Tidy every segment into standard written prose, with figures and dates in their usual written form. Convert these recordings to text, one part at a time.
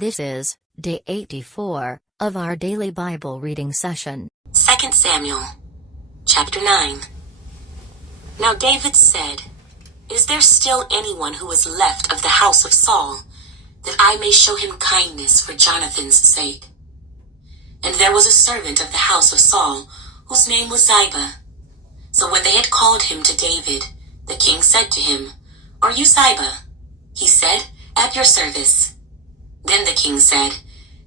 This is day 84 of our daily Bible reading session. 2 Samuel, chapter 9. Now David said, "Is there still anyone who is left of the house of Saul, that I may show him kindness for Jonathan's sake?" And there was a servant of the house of Saul, whose name was Ziba. So when they had called him to David, the king said to him, "Are you Ziba?" He said, "At your service." Then the king said,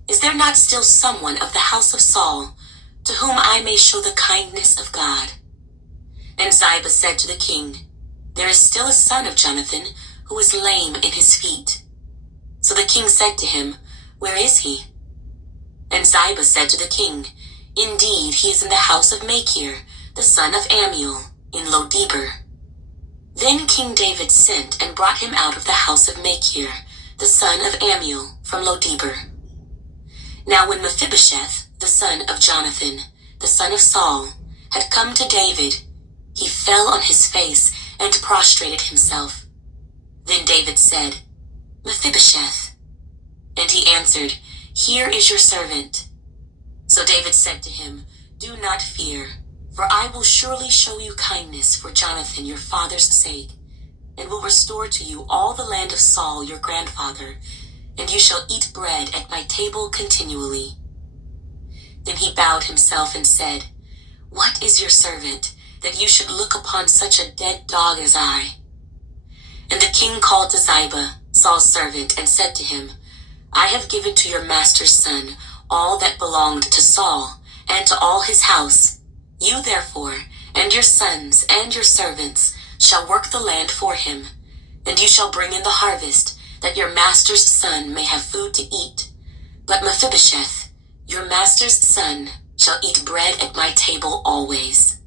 "Is there not still someone of the house of Saul, to whom I may show the kindness of God?" And Ziba said to the king, "There is still a son of Jonathan, who is lame in his feet." So the king said to him, "Where is he?" And Ziba said to the king, "Indeed, he is in the house of Machir, the son of Ammiel, in Lo-debar." Then King David sent and brought him out of the house of Machir, the son of Ammiel, from Lo-debar. Now when Mephibosheth, the son of Jonathan, the son of Saul, had come to David, he fell on his face and prostrated himself. Then David said, "Mephibosheth." And he answered, "Here is your servant." So David said to him, "Do not fear, for I will surely show you kindness for Jonathan your father's sake, and will restore to you all the land of Saul your grandfather, and you shall eat bread at my table continually." Then he bowed himself and said, "What is your servant, that you should look upon such a dead dog as I?" And the king called to Ziba, Saul's servant, and said to him, "I have given to your master's son all that belonged to Saul, and to all his house. You therefore, and your sons, and your servants, shall work the land for him, and you shall bring in the harvest, that your master's son may have food to eat. But Mephibosheth, your master's son, shall eat bread at my table always."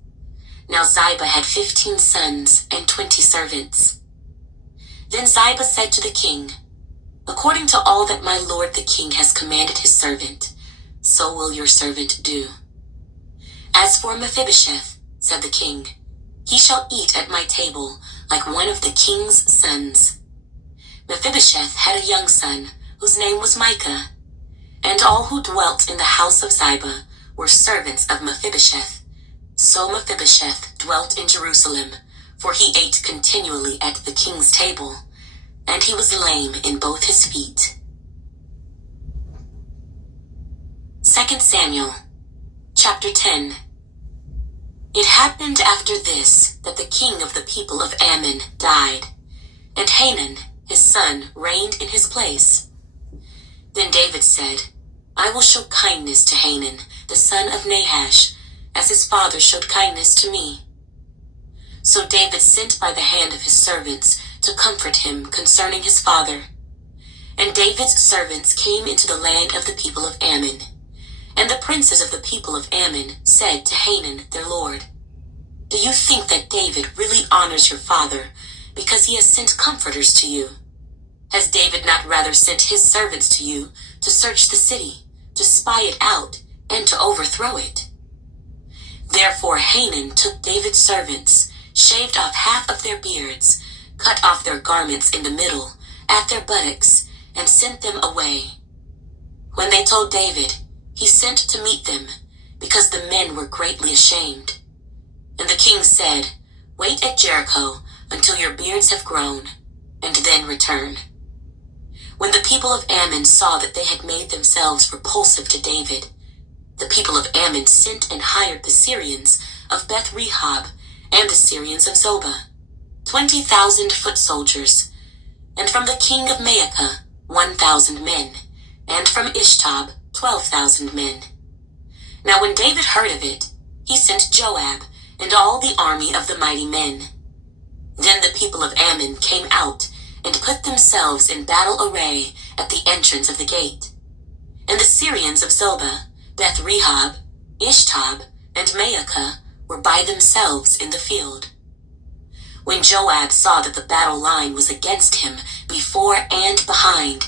Now Ziba had 15 sons and 20 servants. Then Ziba said to the king, "According to all that my lord the king has commanded his servant, so will your servant do." "As for Mephibosheth," said the king, "he shall eat at my table like one of the king's sons." Mephibosheth had a young son, whose name was Micah, and all who dwelt in the house of Ziba were servants of Mephibosheth. So Mephibosheth dwelt in Jerusalem, for he ate continually at the king's table, and he was lame in both his feet. 2 Samuel, chapter 10. It happened after this that the king of the people of Ammon died, and Hanun, his son, reigned in his place. Then David said, "I will show kindness to Hanun, the son of Nahash, as his father showed kindness to me." So David sent by the hand of his servants to comfort him concerning his father. And David's servants came into the land of the people of Ammon. And the princes of the people of Ammon said to Hanun their lord, "Do you think that David really honors your father because he has sent comforters to you? Has David not rather sent his servants to you to search the city, to spy it out, and to overthrow it?" Therefore Hanun took David's servants, shaved off half of their beards, cut off their garments in the middle, at their buttocks, and sent them away. When they told David, he sent to meet them, because the men were greatly ashamed. And the king said, "Wait at Jericho until your beards have grown, and then return." When the people of Ammon saw that they had made themselves repulsive to David, the people of Ammon sent and hired the Syrians of Beth-rehob and the Syrians of Zobah, 20,000 foot soldiers, and from the king of Maacah 1,000 men, and from Ishtab 12,000 men. Now when David heard of it, he sent Joab and all the army of the mighty men. Then the people of Ammon came out and put themselves in battle array at the entrance of the gate. And the Syrians of Zobah, Beth-rehob, Ishtab, and Maacah were by themselves in the field. When Joab saw that the battle line was against him before and behind,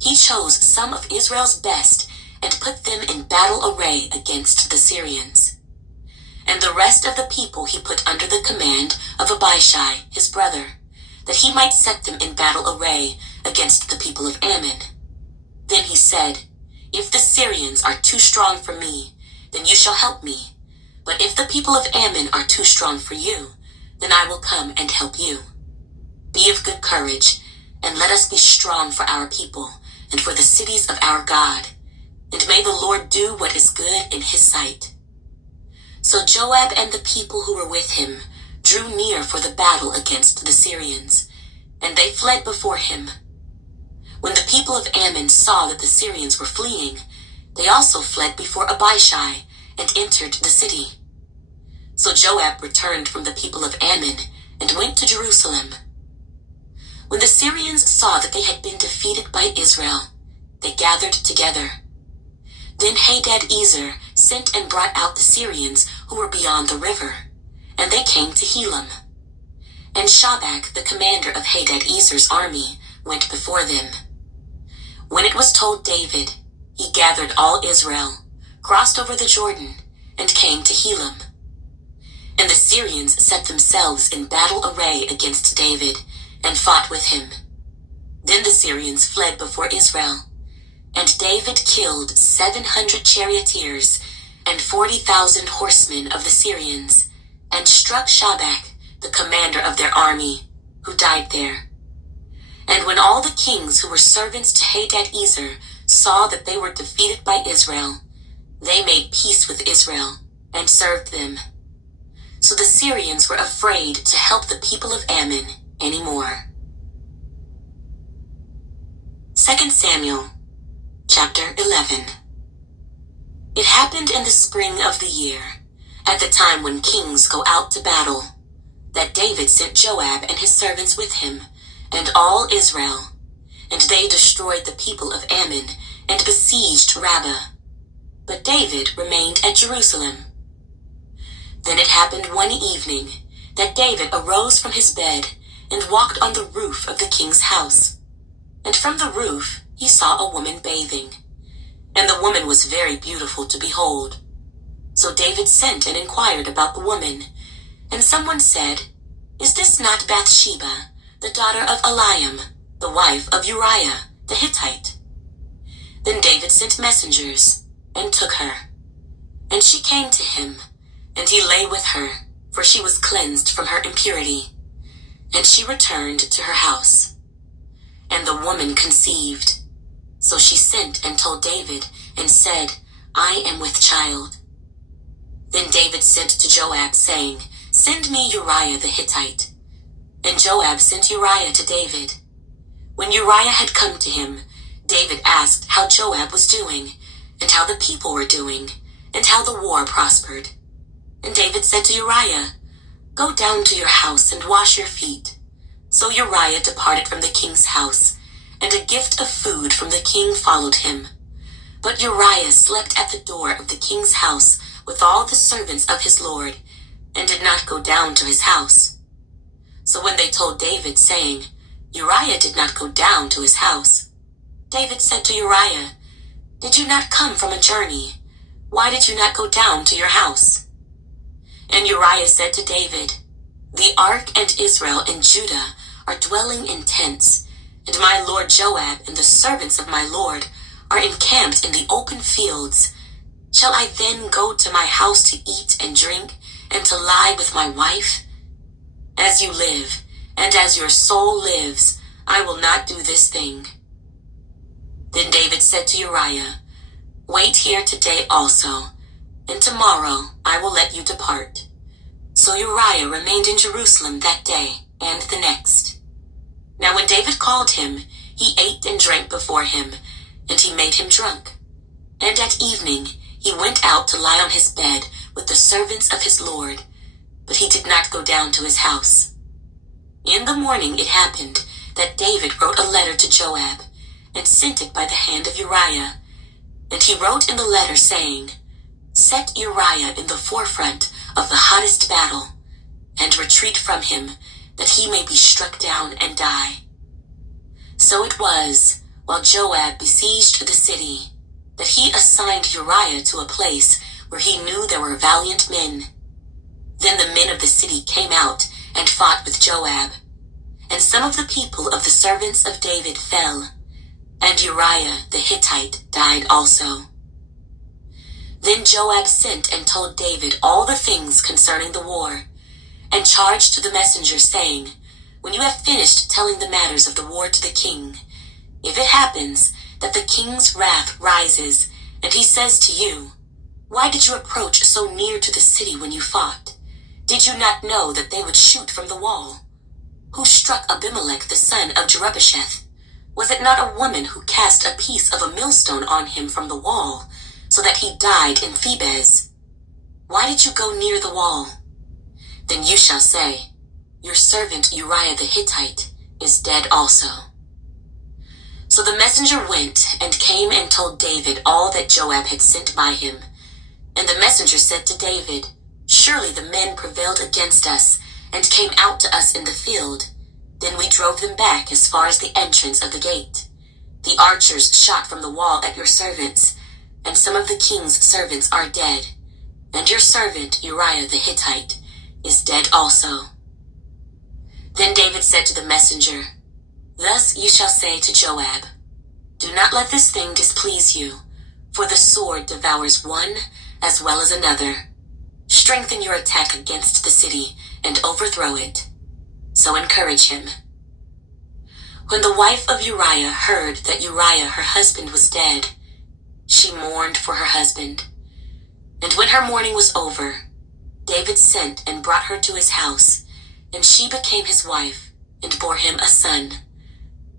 he chose some of Israel's best and put them in battle array against the Syrians. And the rest of the people he put under the command of Abishai, his brother, that he might set them in battle array against the people of Ammon. Then he said, "If the Syrians are too strong for me, then you shall help me. But if the people of Ammon are too strong for you, then I will come and help you. Be of good courage, and let us be strong for our people and for the cities of our God. And may the Lord do what is good in his sight." So Joab and the people who were with him drew near for the battle against the Syrians, and they fled before him. When the people of Ammon saw that the Syrians were fleeing, they also fled before Abishai and entered the city. So Joab returned from the people of Ammon and went to Jerusalem. When the Syrians saw that they had been defeated by Israel, they gathered together. Then Hadadezer sent and brought out the Syrians who were beyond the river, and they came to Helam. And Shobach, the commander of Hadadezer's army, went before them. When it was told David, he gathered all Israel, crossed over the Jordan, and came to Helam. And the Syrians set themselves in battle array against David, and fought with him. Then the Syrians fled before Israel, and David killed 700 charioteers and 40,000 horsemen of the Syrians, and struck Shobach, the commander of their army, who died there. And when all the kings who were servants to Hadadezer saw that they were defeated by Israel, they made peace with Israel and served them. So the Syrians were afraid to help the people of Ammon anymore. 2 Samuel, chapter 11. It happened in the spring of the year, at the time when kings go out to battle, that David sent Joab and his servants with him, and all Israel, and they destroyed the people of Ammon and besieged Rabbah. But David remained at Jerusalem. Then it happened one evening that David arose from his bed and walked on the roof of the king's house. And from the roof he saw a woman bathing, and the woman was very beautiful to behold. So David sent and inquired about the woman, and someone said, "Is this not Bathsheba, the daughter of Eliam, the wife of Uriah the Hittite?" Then David sent messengers, and took her. And she came to him, and he lay with her, for she was cleansed from her impurity. And she returned to her house. And the woman conceived. So she sent and told David, and said, "I am with child." Then David sent to Joab, saying, "Send me Uriah the Hittite." And Joab sent Uriah to David. When Uriah had come to him, David asked how Joab was doing, and how the people were doing, and how the war prospered. And David said to Uriah, "Go down to your house and wash your feet." So Uriah departed from the king's house, and a gift of food from the king followed him. But Uriah slept at the door of the king's house with all the servants of his lord, and did not go down to his house. So when they told David, saying, "Uriah did not go down to his house," David said to Uriah, "Did you not come from a journey? Why did you not go down to your house?" And Uriah said to David, "The ark and Israel and Judah are dwelling in tents, and my lord Joab and the servants of my lord are encamped in the open fields. Shall I then go to my house to eat and drink, and to lie with my wife? As you live, and as your soul lives, I will not do this thing." Then David said to Uriah, "Wait here today also, and tomorrow I will let you depart." So Uriah remained in Jerusalem that day and the next. Now when David called him, he ate and drank before him, and he made him drunk. And at evening he went out to lie on his bed with the servants of his lord, but he did not go down to his house. In the morning it happened that David wrote a letter to Joab, and sent it by the hand of Uriah. And he wrote in the letter, saying, "Set Uriah in the forefront of the hottest battle, and retreat from him, that he may be struck down and die." So it was, while Joab besieged the city, that he assigned Uriah to a place where he knew there were valiant men. Then the men of the city came out and fought with Joab, and some of the people of the servants of David fell, and Uriah the Hittite died also. Then Joab sent and told David all the things concerning the war, and charged the messenger, saying, When you have finished telling the matters of the war to the king, if it happens that the king's wrath rises, and he says to you, Why did you approach so near to the city when you fought? Did you not know that they would shoot from the wall? Who struck Abimelech the son of Jerubbesheth? Was it not a woman who cast a piece of a millstone on him from the wall, so that he died in Thebez? Why did you go near the wall? Then you shall say, Your servant Uriah the Hittite is dead also. So the messenger went and came and told David all that Joab had sent by him. And the messenger said to David, Surely the men prevailed against us, and came out to us in the field. Then we drove them back as far as the entrance of the gate. The archers shot from the wall at your servants, and some of the king's servants are dead, and your servant Uriah the Hittite is dead also. Then David said to the messenger, Thus you shall say to Joab, Do not let this thing displease you, for the sword devours one as well as another. Strengthen your attack against the city and overthrow it. So encourage him. When the wife of Uriah heard that Uriah her husband was dead, she mourned for her husband. And when her mourning was over, David sent and brought her to his house, and she became his wife and bore him a son.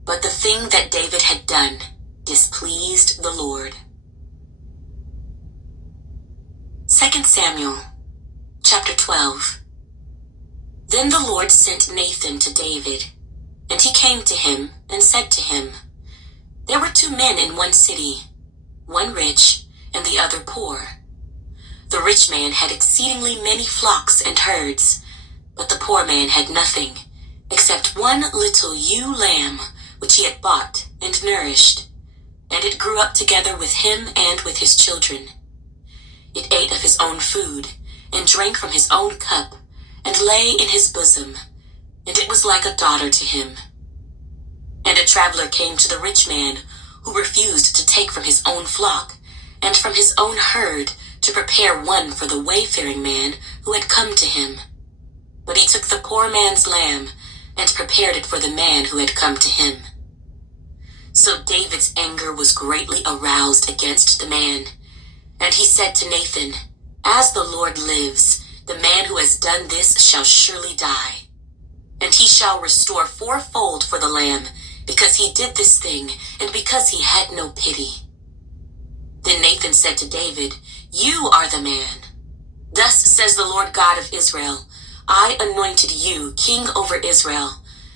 But the thing that David had done displeased the Lord. 2 Samuel chapter 12. Then the Lord sent Nathan to David, and he came to him and said to him, There were 2 men in one city, one rich and the other poor. The rich man had exceedingly many flocks and herds, but the poor man had nothing, except one little ewe lamb, which he had bought and nourished, and it grew up together with him and with his children. It ate of his own food, and drank from his own cup, and lay in his bosom, and it was like a daughter to him. And a traveler came to the rich man, who refused to take from his own flock, and from his own herd, to prepare one for the wayfaring man who had come to him. But he took the poor man's lamb, and prepared it for the man who had come to him. So David's anger was greatly aroused against the man, and he said to Nathan, As the Lord lives, the man who has done this shall surely die. And he shall restore 4-fold for the lamb, because he did this thing, and because he had no pity. Then Nathan said to David, You are the man. Thus says the Lord God of Israel, I anointed you king over Israel,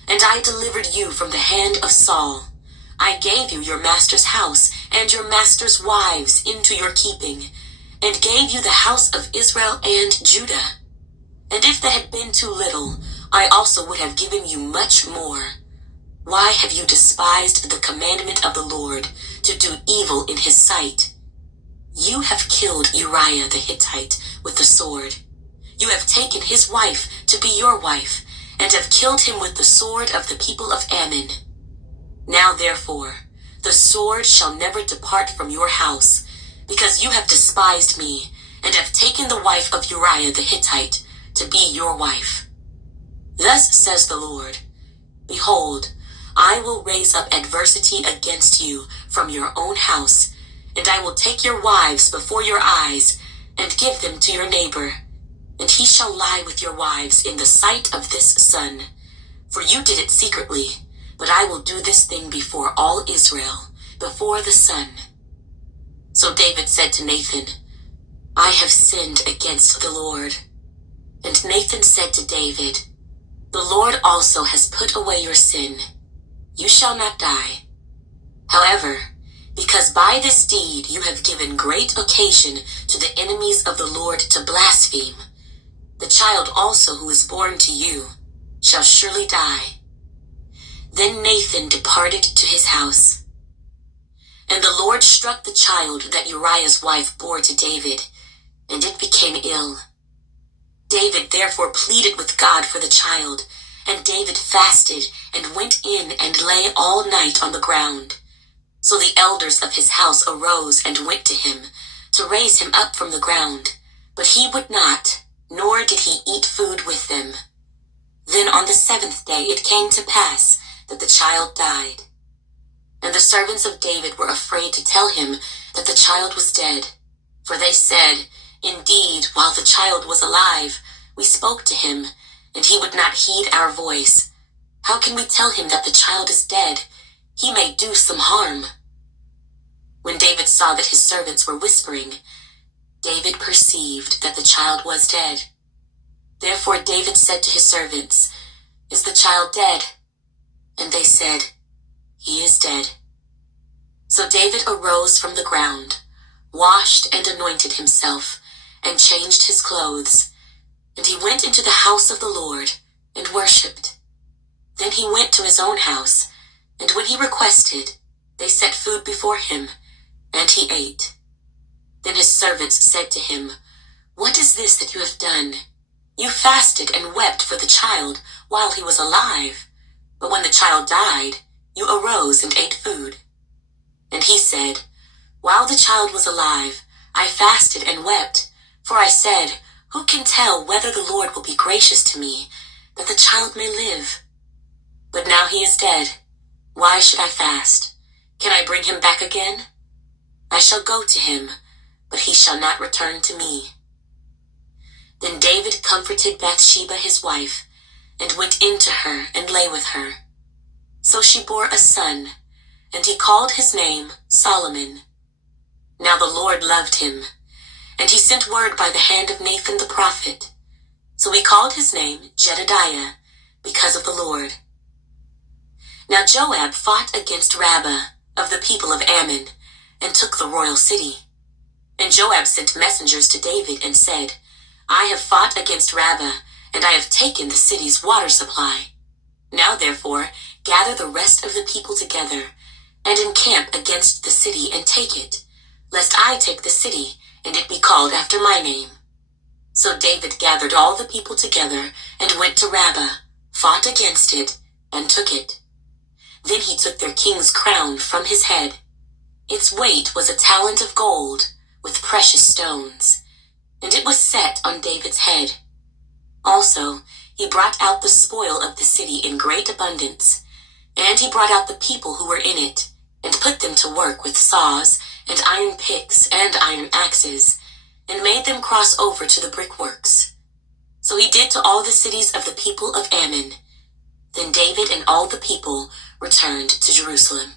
and I delivered you from the hand of Saul. I gave you your master's house and your master's wives into your keeping, and gave you the house of Israel and Judah. And if that had been too little, I also would have given you much more. Why have you despised the commandment of the Lord to do evil in his sight? You have killed Uriah the Hittite with the sword. You have taken his wife to be your wife, and have killed him with the sword of the people of Ammon. Now therefore, the sword shall never depart from your house, because you have despised me, and have taken the wife of Uriah the Hittite to be your wife. Thus says the Lord, Behold, I will raise up adversity against you from your own house, and I will take your wives before your eyes, and give them to your neighbor, and he shall lie with your wives in the sight of this sun. For you did it secretly, but I will do this thing before all Israel, before the sun. So David said to Nathan, I have sinned against the Lord. And Nathan said to David, The Lord also has put away your sin. You shall not die. However, because by this deed you have given great occasion to the enemies of the Lord to blaspheme, the child also who is born to you shall surely die. Then Nathan departed to his house. And the Lord struck the child that Uriah's wife bore to David, and it became ill. David therefore pleaded with God for the child, and David fasted and went in and lay all night on the ground. So the elders of his house arose and went to him, to raise him up from the ground. But he would not, nor did he eat food with them. Then on the 7th day it came to pass that the child died. And the servants of David were afraid to tell him that the child was dead. For they said, Indeed, while the child was alive, we spoke to him, and he would not heed our voice. How can we tell him that the child is dead? He may do some harm. When David saw that his servants were whispering, David perceived that the child was dead. Therefore David said to his servants, Is the child dead? And they said, He is dead. So David arose from the ground, washed and anointed himself, and changed his clothes. And he went into the house of the Lord, and worshipped. Then he went to his own house, and when he requested, they set food before him, and he ate. Then his servants said to him, What is this that you have done? You fasted and wept for the child while he was alive, but when the child died, you arose and ate food. And he said, While the child was alive, I fasted and wept, for I said, Who can tell whether the Lord will be gracious to me, that the child may live? But now he is dead. Why should I fast? Can I bring him back again? I shall go to him, but he shall not return to me. Then David comforted Bathsheba his wife, and went in to her and lay with her. So she bore a son, and he called his name Solomon. Now the Lord loved him, and he sent word by the hand of Nathan the prophet. So he called his name Jedediah, because of the Lord. Now Joab fought against Rabbah of the people of Ammon, and took the royal city. And Joab sent messengers to David and said, I have fought against Rabbah, and I have taken the city's water supply. Now therefore gather the rest of the people together, and encamp against the city and take it, lest I take the city, and it be called after my name. So David gathered all the people together, and went to Rabbah, fought against it, and took it. Then he took their king's crown from his head. Its weight was a talent of gold, with precious stones, and it was set on David's head. Also, he brought out the spoil of the city in great abundance, and he brought out the people who were in it, and put them to work with saws, and iron picks, and iron axes, and made them cross over to the brickworks. So he did to all the cities of the people of Ammon. Then David and all the people returned to Jerusalem.